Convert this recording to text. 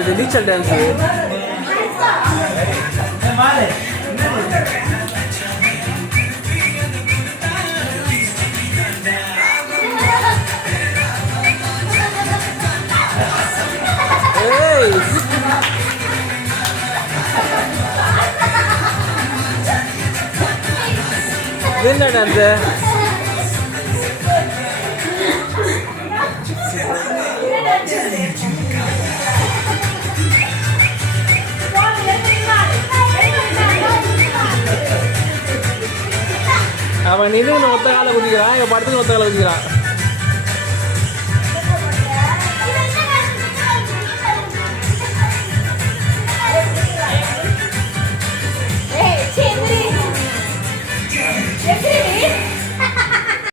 இது நீச்சல் டான்ஸு. என்ன டான்ஸு? அவன் நின்று ஒத்த காலை குதிக்கிறான், எங்கள் படத்துக்கு ஒத்த காலை குதிக்கிறான்.